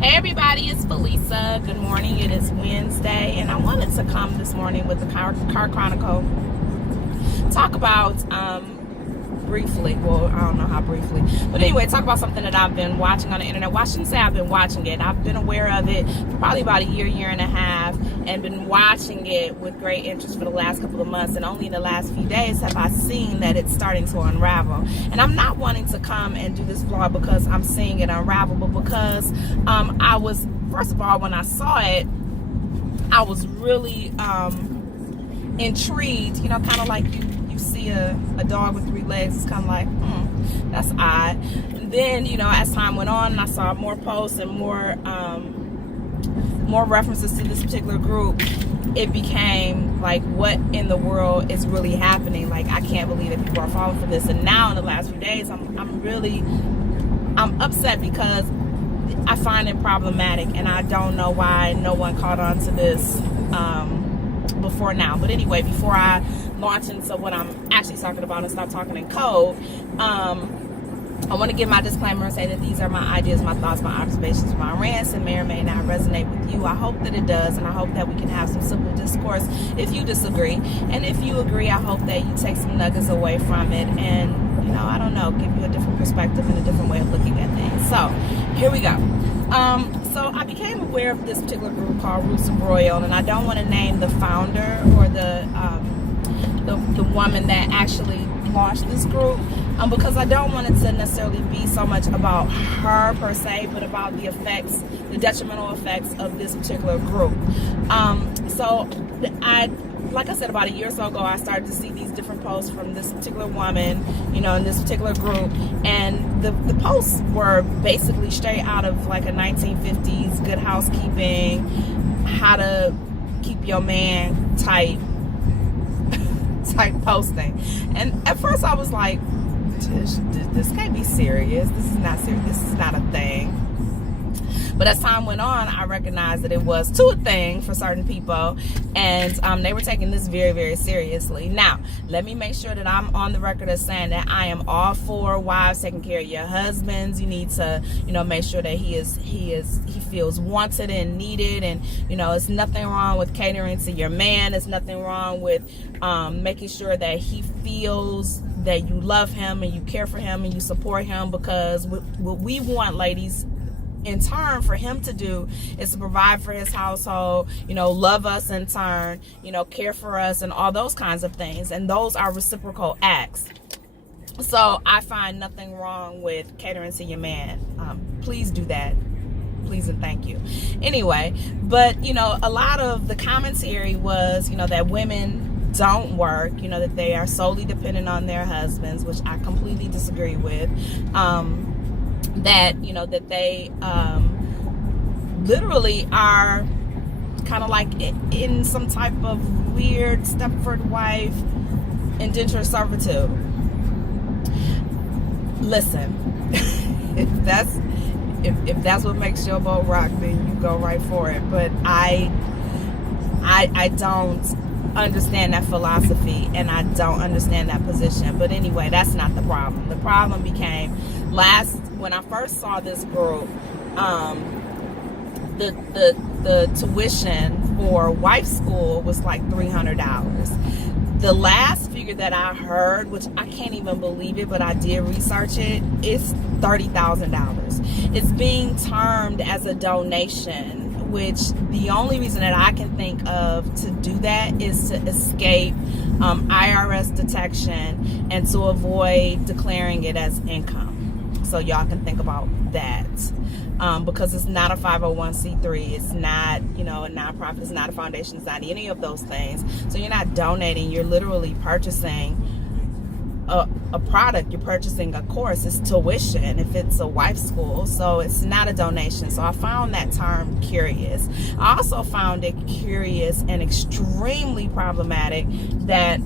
Hey everybody, it's Felisa. Good morning. It is Wednesday, and I wanted to come this morning with the Car Chronicle. Talk about briefly, well, I don't know how briefly, but anyway, talk about something that I've been watching on the internet. Well, I shouldn't say I've been watching it. I've been aware of it for probably about a year and a half, and been watching it with great interest for the last couple of months, and only in the last few days have I seen that it's starting to unravel. And I'm not wanting to come and do this vlog because I'm seeing it unravel, but because I was, first of all, when I saw it, I was really intrigued, you know, kind of like you see a dog with 3 legs. It's kind of like, that's odd. And then, you know, as time went on and I saw more posts and more references to this particular group, it became like, what in the world is really happening? Like, I can't believe that people are falling for this. And now in the last few days, I'm upset because I find it problematic, and I don't know why no one caught on to this before now. But anyway, before I launch into what I'm actually talking about and start talking in code, I want to give my disclaimer and say that these are my ideas, my thoughts, my observations, my rants, and may or may not resonate with you. I hope that it does, and I hope that we can have some simple discourse if you disagree. And if you agree, I hope that you take some nuggets away from it and, you know, I don't know, give you a different perspective and a different way of looking at things. So, here we go. So I became aware of this particular group called Roots of Royal, and I don't want to name the founder or the woman that actually launched this group, because I don't want it to necessarily be so much about her per se, but about the effects, the detrimental effects of this particular group. So like I said, about a year or so ago, I started to see these different posts from this particular woman, you know, in this particular group, and the posts were basically straight out of like a 1950s Good Housekeeping, how to keep your man type posting. And at first I was like, this can't be serious. This is not serious. This is not a thing. But as time went on, I recognized that it was a thing for certain people, and they were taking this very, very seriously. Now, let me make sure that I'm on the record as saying that I am all for wives taking care of your husbands. You need to, you know, make sure that he feels wanted and needed, and, you know, it's nothing wrong with catering to your man. It's nothing wrong with making sure that he feels that you love him and you care for him and you support him, because what we want, ladies, in turn for him to do is to provide for his household, you know, love us in turn, you know, care for us and all those kinds of things. And those are reciprocal acts. So I find nothing wrong with catering to your man. Please do that. Please and thank you. Anyway, but, you know, a lot of the commentary was, you know, that women don't work, you know, that they are solely dependent on their husbands, which I completely disagree with. That, you know, that they literally are kind of like in some type of weird Stepford wife indentured servitude. Listen, if that's what makes your boat rock, then you go right for it. But I don't understand that philosophy, and I don't understand that position. But anyway, that's not the problem. The problem became when I first saw this group, the tuition for wife school was like $300. The last figure that I heard, which I can't even believe it, but I did research it, is $30,000. It's being termed as a donation, which the only reason that I can think of to do that is to escape IRS detection and to avoid declaring it as income. So y'all can think about that, because it's not a 501c3. It's not, you know, a nonprofit. It's not a foundation. It's not any of those things. So you're not donating. You're literally purchasing a product. You're purchasing a course. It's tuition if it's a wife school. So it's not a donation. So I found that term curious. I also found it curious and extremely problematic that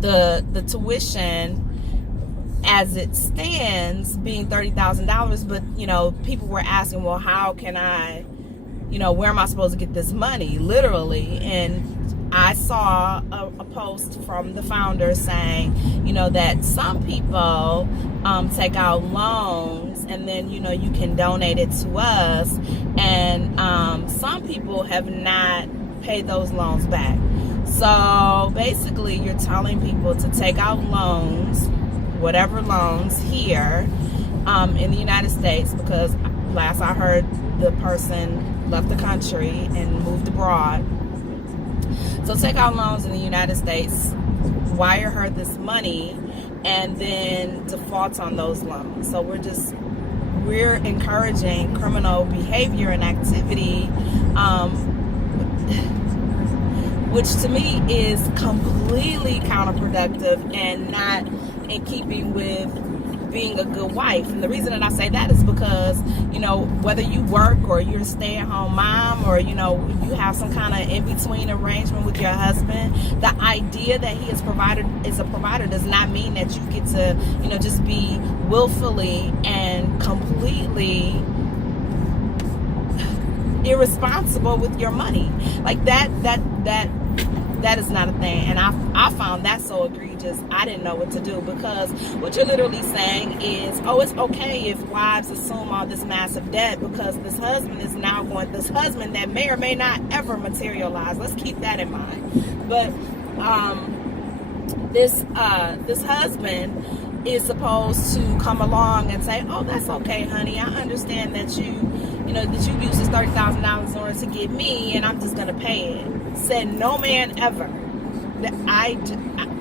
the tuition as it stands being $30,000, but, you know, people were asking, well, how can I, you know, where am I supposed to get this money, literally? And I saw a post from the founder saying, that some people take out loans and then, you can donate it to us. And some people have not paid those loans back. So basically, you're telling people to take out loans, whatever loans here in the United States, because last I heard, the person left the country and moved abroad. So take out loans in the United States, wire her this money, and then default on those loans. So we're encouraging criminal behavior and activity, which to me is completely counterproductive and not in keeping with being a good wife. And the reason that I say that is because, whether you work or you're a stay-at-home mom, or, you have some kind of in-between arrangement with your husband, the idea that he is a provider does not mean that you get to, just be willfully and completely irresponsible with your money. Like that is not a thing. And I found that so egregious, I didn't know what to do, because what you're literally saying is, oh, it's okay if wives assume all this massive debt because this husband that may or may not ever materialize. Let's keep that in mind. But this husband is supposed to come along and say, oh, that's okay, honey, I understand that you used this $30,000 in order to get me, and I'm just gonna pay it. Said no man ever.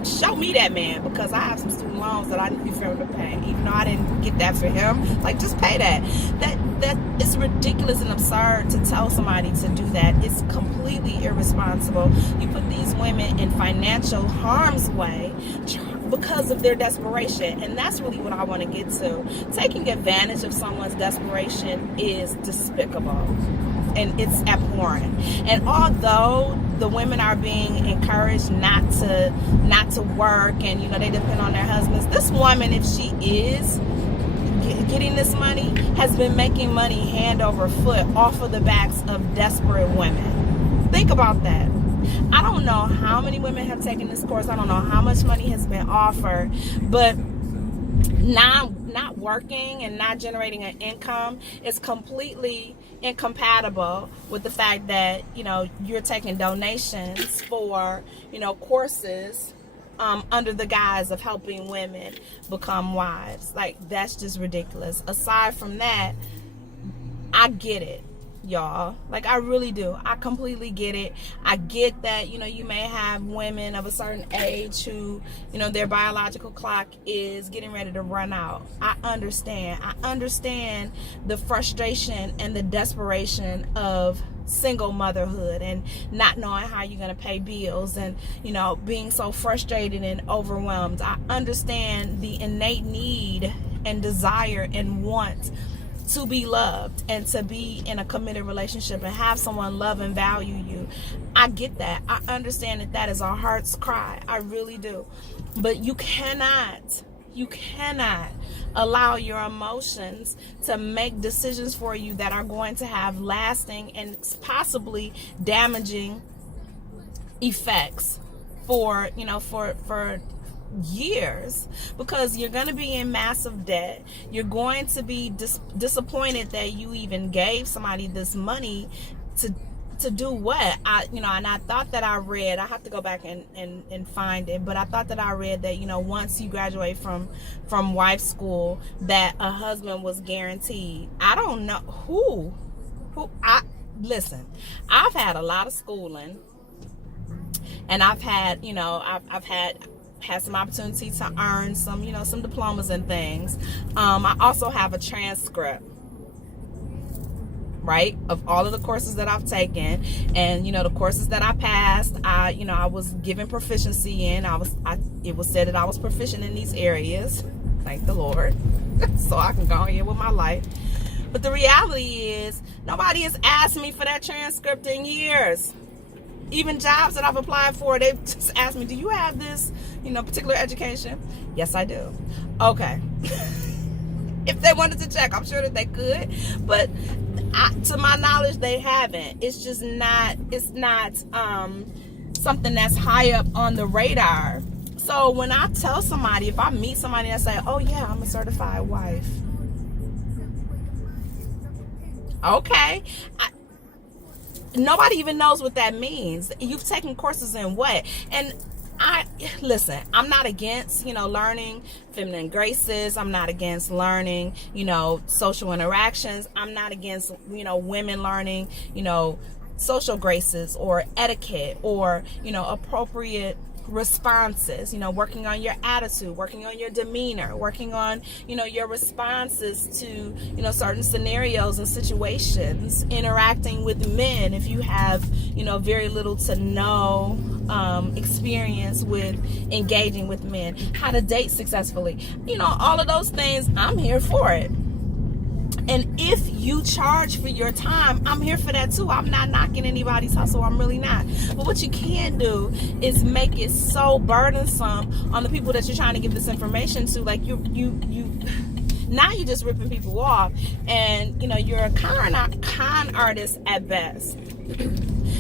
Show me that man, because I have some student loans that I need for him to pay, even though I didn't get that for him. Like, just pay that. That is ridiculous and absurd to tell somebody to do that. It's completely irresponsible. You put these women in financial harm's way because of their desperation, and that's really what I want to get to. Taking advantage of someone's desperation is despicable, and it's abhorrent. And although the women are being encouraged not to work, and they depend on their husbands, this woman, if she is getting this money, has been making money hand over foot off of the backs of desperate women. Think about that. I don't know how many women have taken this course. I don't know how much money has been offered, but not working and not generating an income is completely incompatible with the fact that you're taking donations for courses under the guise of helping women become wives. Like, that's just ridiculous. Aside from that, I get it, y'all. Like, I really do. I completely get it. I get that you may have women of a certain age who their biological clock is getting ready to run out. I understand the frustration and the desperation of single motherhood and not knowing how you're going to pay bills, and being so frustrated and overwhelmed. I understand the innate need and desire and want to be loved and to be in a committed relationship and have someone love and value you. I get that. I understand that is our heart's cry. I really do. But you cannot allow your emotions to make decisions for you that are going to have lasting and possibly damaging effects for years, because you're going to be in massive debt. You're going to be disappointed that you even gave somebody this money to do what? And I thought that I read, I have to go back and find it, but I thought that I read that once you graduate from wife school, that a husband was guaranteed. I don't know who listen, I've had a lot of schooling, and I've had had some opportunity to earn some diplomas and things. I also have a transcript, right, of all of the courses that I've taken, and the courses that I passed, I was given proficiency in. It was said that I was proficient in these areas, thank the Lord, so I can go on with my life. But the reality is, nobody has asked me for that transcript in years. Even jobs that I've applied for, they've just asked me, do you have this, particular education? Yes, I do. Okay. If they wanted to check, I'm sure that they could, but to my knowledge, they haven't. It's just not, something that's high up on the radar. So when I tell somebody, if I meet somebody and I say, oh yeah, I'm a certified wife. Okay. Nobody even knows what that means. You've taken courses in what? And listen, I'm not against, learning feminine graces. I'm not against learning, social interactions. I'm not against, women learning, social graces or etiquette or, appropriate responses, working on your attitude, working on your demeanor, working on, your responses to, certain scenarios and situations, interacting with men if you have, very little to no experience with engaging with men, how to date successfully, all of those things. I'm here for it. And if you charge for your time, I'm here for that too. I'm not knocking anybody's hustle. I'm really not. But what you can do is make it so burdensome on the people that you're trying to give this information to. Like now you're just ripping people off, and you're a con artist at best.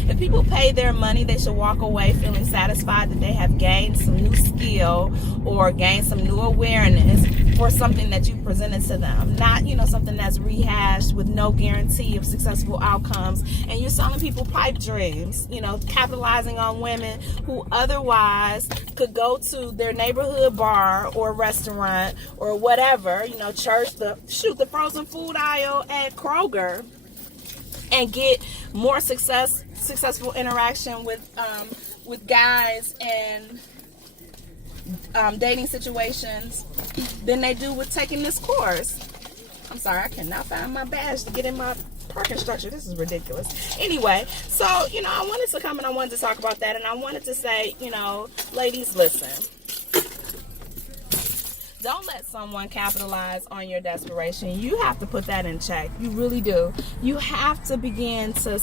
If people pay their money, they should walk away feeling satisfied that they have gained some new skill or gained some new awareness for something that you presented to them. Not, something that's rehashed with no guarantee of successful outcomes. And you're selling people pipe dreams, capitalizing on women who otherwise could go to their neighborhood bar or restaurant or whatever, church, the frozen food aisle at Kroger, and get more successful interaction with guys and dating situations than they do with taking this course. I'm sorry, I cannot find my badge to get in my parking structure. This is ridiculous. Anyway, so I wanted to come and I wanted to talk about that, and I wanted to say, ladies, listen. Don't let someone capitalize on your desperation. You have to put that in check. You really do. You have to begin to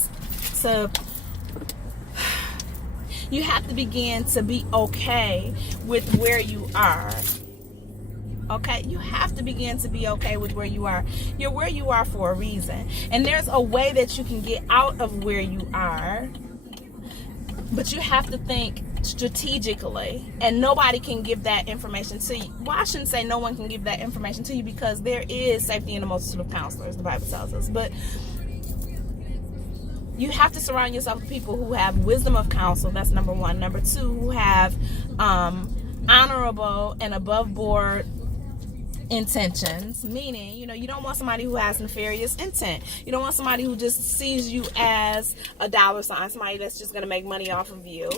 be okay with where you are. Okay? You have to begin to be okay with where you are. You're where you are for a reason. And there's a way that you can get out of where you are. But you have to think strategically, and nobody can give that information to you. Well, I shouldn't say no one can give that information to you, because there is safety in the multitude of counselors, the Bible tells us. But you have to surround yourself with people who have wisdom of counsel. That's number one. Number two, who have honorable and above board intentions, meaning you don't want somebody who has nefarious intent. You don't want somebody who just sees you as a dollar sign, somebody that's just going to make money off of you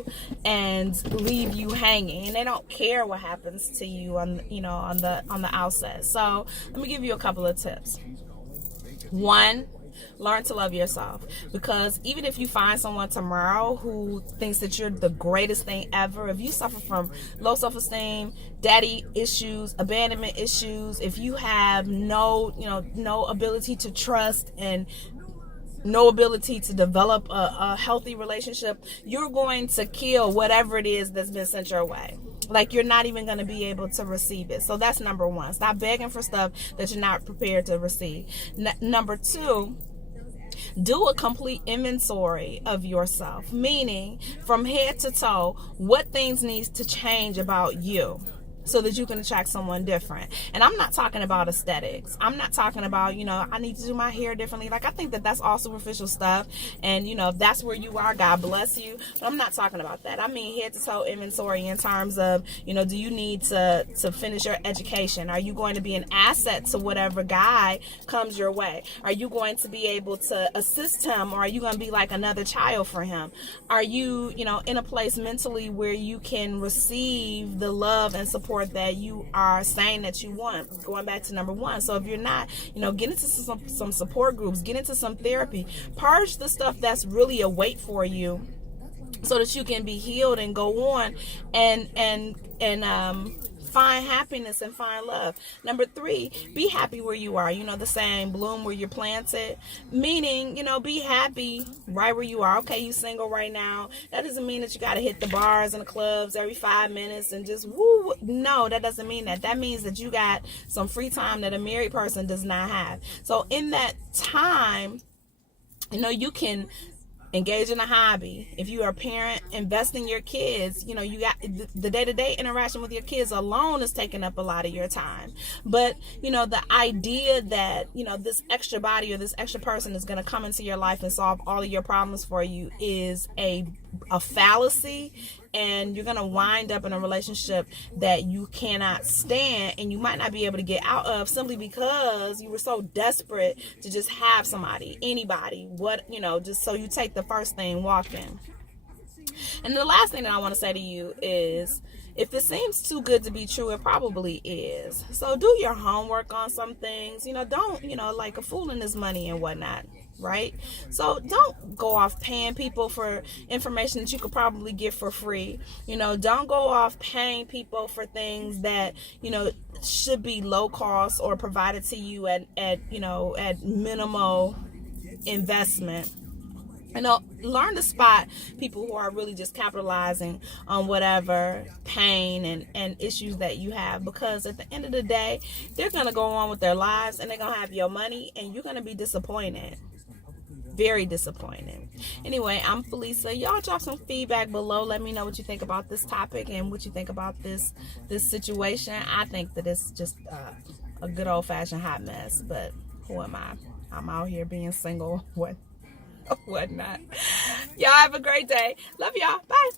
and leave you hanging, and they don't care what happens to you on the outset. So let me give you a couple of tips. One, learn to love yourself, because even if you find someone tomorrow who thinks that you're the greatest thing ever, if you suffer from low self-esteem, daddy issues, abandonment issues, if you have no ability to trust and no ability to develop a healthy relationship, you're going to kill whatever it is that's been sent your way. Like, you're not even going to be able to receive it. So that's number one. Stop begging for stuff that you're not prepared to receive. Number two, do a complete inventory of yourself, meaning from head to toe, what things needs to change about you so that you can attract someone different. And I'm not talking about aesthetics. I'm not talking about, I need to do my hair differently. Like, I think that that's all superficial stuff. And, if that's where you are, God bless you. But I'm not talking about that. I mean head to toe inventory in terms of, do you need to finish your education? Are you going to be an asset to whatever guy comes your way? Are you going to be able to assist him, or are you going to be like another child for him? Are you, in a place mentally where you can receive the love and support that you are saying that you want? Going back to number one. So if you're not, get into some support groups, get into some therapy, purge the stuff that's really a weight for you, so that you can be healed and go on and find happiness and find love. Number three, be happy where you are. The saying, bloom where you're planted, meaning, be happy right where you are. Okay, you single right now. That doesn't mean that you got to hit the bars and the clubs every 5 minutes and just woo. No, that doesn't mean that. That means that you got some free time that a married person does not have. So in that time, you can Engage in a hobby. If you are a parent, invest in your kids. You know, you got the day-to-day interaction with your kids alone is taking up a lot of your time. But, you know, the idea that, you know, this extra body or this extra person is going to come into your life and solve all of your problems for you is a fallacy. And you're going to wind up in a relationship that you cannot stand and you might not be able to get out of simply because you were so desperate to just have somebody, anybody, just so you take the first thing walking. And the last thing that I want to say to you is, if it seems too good to be true, it probably is. So do your homework on some things. You know, don't, like a fool in his money and whatnot, right? So don't go off paying people for information that you could probably get for free. You know, don't go off paying people for things that, should be low cost or provided to you at minimal investment. Learn to spot people who are really just capitalizing on whatever pain and issues that you have, because at the end of the day, they're going to go on with their lives and they're going to have your money and you're going to be disappointed. Very disappointed. Anyway, I'm Felisa. Y'all drop some feedback below. Let me know what you think about this topic and what you think about this situation. I think that it's just a good old-fashioned hot mess, but who am I? I'm out here being single. Whatnot. Y'all have a great day. Love y'all. Bye.